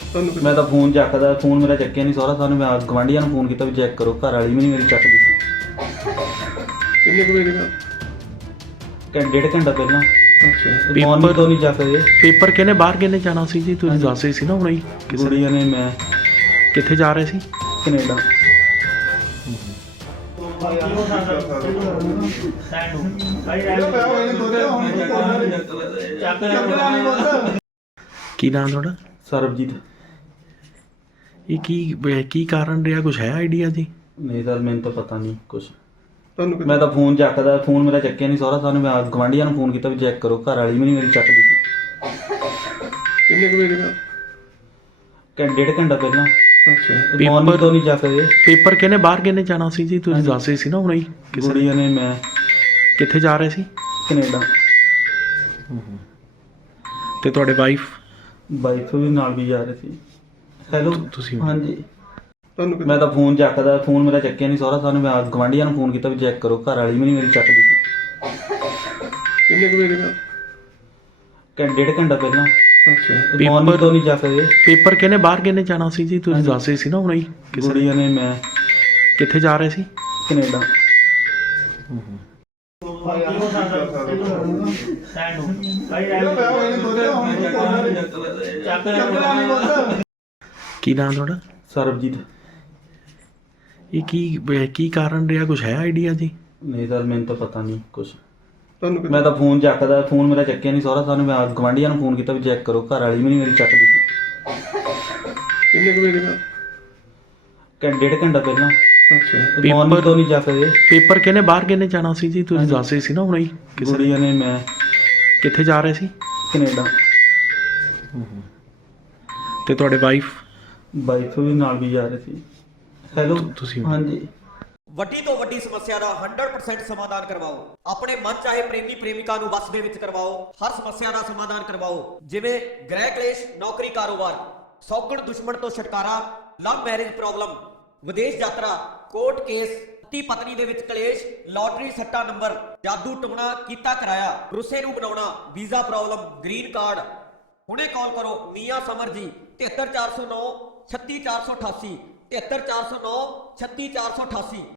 ਤੁਹਾਨੂੰ मैं तो फोन चकदा, फोन मेरा चक्या नहीं सारा सानू। मैं गवांढियां नूं फोन किया भी चेक करो, घर वाली भी नहीं मेरी चकदी सी। ਕਿੰਨੇ ਕੁ ਵਜੇ ਦੀ ਗੱਲ? डेढ़ घंटा पहला ਅੱਛਾ मॉर्निंग तो नहीं चकदे। ਪੇਪਰ ਕਿਹਨੇ ਬਾਹਰ ਕਿਹਨੇ ਜਾਣਾ ਸੀ ਜੀ? ਤੁਸੀਂ ਦੱਸ ਰਹੇ ਸੀ ਨਾ ਹੁਣੇ ਹੀ ਕਿਸੇ ਨੇ। गुड़िया ने मैं ਕਿੱਥੇ ਜਾ ਰਹੇ ਸੀ? कनेडा। ਕੀ ਨਾਮ ਤੁਹਾਡਾ? सरबजीत। ਇਹ ਕੀ ਕਾਰਨ ਰਿਹਾ, ਕੁਝ ਹੈ ਆਈਡੀਆ ਜੀ? नहीं सर मैंने तो पता नहीं कुछ। ਤੁਹਾਨੂੰ मैं तो फोन चकदा, फोन मेरा चक्या नहीं सारा सानू। मैं गवांढियां नूं फोन किया भी चेक करो, घर वाली भी नहीं मेरी चकदी सी। ਕਿੰਨੇ ਕੁ ਵਜੇ ਦੀ ਗੱਲ? डेढ़ घंटा पहला ਅੱਛਾ मॉर्निंग तो नहीं चकदे। ਪੇਪਰ ਕਿਹਨੇ ਬਾਹਰ ਕਿਹਨੇ ਜਾਣਾ ਸੀ ਜੀ? ਤੁਸੀਂ ਦੱਸ ਰਹੇ ਸੀ ਨਾ ਹੁਣੇ ਹੀ ਕਿਸੇ ਨੇ। गुड़िया ने मैं ਕਿੱਥੇ ਜਾ ਰਹੇ ਸੀ? कनेडा। ਤੇ ਤੁਹਾਡੇ ਵਾਈਫ? वाइफ भी नाल भी जा रहे थे। हेलो ਤੁਸੀਂ हाँ जी। ਤੁਹਾਨੂੰ मैं तो फोन चकदा, फोन मेरा चक्या नहीं सारा सानू। मैं गवांढियां नूं फोन किया भी चेक करो, घर वाली भी नहीं मेरी चकदी सी। ਕਿੰਨੇ ਕੁ ਵਜੇ ਦੀ ਗੱਲ? डेढ़ घंटा पहला ਅੱਛਾ मॉर्निंग तो नहीं चकदे। ਪੇਪਰ ਕਿਹਨੇ ਬਾਹਰ ਕਿਹਨੇ ਜਾਣਾ ਸੀ ਜੀ? ਤੁਸੀਂ ਦੱਸ ਰਹੇ ਸੀ ਨਾ ਹੁਣੇ ਹੀ ਕਿਸੇ ਨੇ। गुड़िया ने मैं ਕਿੱਥੇ ਜਾ ਰਹੇ ਸੀ? कनेडा। ਕੀ ਨਾਮ ਤੁਹਾਡਾ? सरबजीत। ਇਹ ਕੀ ਕਾਰਨ ਰਿਹਾ, ਕੁਝ ਹੈ ਆਈਡੀਆ ਜੀ? नहीं सर मैंने तो पता नहीं कुछ। ਤੁਹਾਨੂੰ मैं तो फोन चकदा, फोन मेरा चक्या नहीं सारा सानू। मैं गवांढियां नूं फोन किया भी चेक करो, घर वाली भी नहीं मेरी चकदी सी। ਕਿੰਨੇ ਕੁ ਵਜੇ ਦੀ ਗੱਲ? डेढ़ घंटा पहला ਅੱਛਾ मॉर्निंग तो नहीं चकदे। ਪੇਪਰ ਕਿਹਨੇ ਬਾਹਰ ਕਿਹਨੇ ਜਾਣਾ ਸੀ ਜੀ? ਤੁਸੀਂ ਦੱਸ ਰਹੇ ਸੀ ਨਾ ਹੁਣੇ ਹੀ ਕਿਸੇ ਨੇ। गुड़िया ने मैं ਕਿੱਥੇ ਜਾ ਰਹੇ ਸੀ? कनेडा। ਤੇ ਤੁਹਾਡੇ ਵਾਈਫ? वाइफ भी नाल भी जा रहे थे। हेलो ਤੁਸੀਂ हाँ जी। ਵੱਡੀ ਤੋਂ ਵੱਡੀ ਸਮੱਸਿਆ ਦਾ 100% ਸਮਾਧਾਨ ਕਰਵਾਓ। ਆਪਣੇ ਮਨ ਚਾਹੇ ਪ੍ਰੇਮੀ ਪ੍ਰੇਮਿਕਾ ਨੂੰ ਵਸ ਦੇ ਵਿੱਚ ਕਰਵਾਓ। ਹਰ ਸਮੱਸਿਆ ਦਾ ਸਮਾਧਾਨ ਕਰਵਾਓ, ਜਿਵੇਂ ਗ੍ਰਹਿ ਕਲੇਸ਼, ਨੌਕਰੀ, ਕਾਰੋਬਾਰ, ਸੌਗਣ ਦੁਸ਼ਮਣ ਤੋਂ ਛੁਟਕਾਰਾ, ਲਵ ਮੈਰਿਜ ਪ੍ਰੋਬਲਮ, ਵਿਦੇਸ਼ ਯਾਤਰਾ, ਕੋਰਟ ਕੇਸ, ਪਤੀ ਪਤਨੀ ਦੇ ਵਿੱਚ ਕਲੇਸ਼, ਲਾਟਰੀ ਸੱਟਾ ਨੰਬਰ, ਜਾਦੂ ਟੂਣਾ ਕੀਤਾ ਕਰਾਇਆ, ਰੁੱਸੇ ਨੂੰ ਬਣਾਉਣਾ, ਵੀਜ਼ਾ ਪ੍ਰੋਬਲਮ, ਗ੍ਰੀਨ ਕਾਰਡ। ਹੁਣੇ ਕਾਲ ਕਰੋ ਮੀਆਂ ਸਮਰ ਜੀ 73409 36488 73409 36488।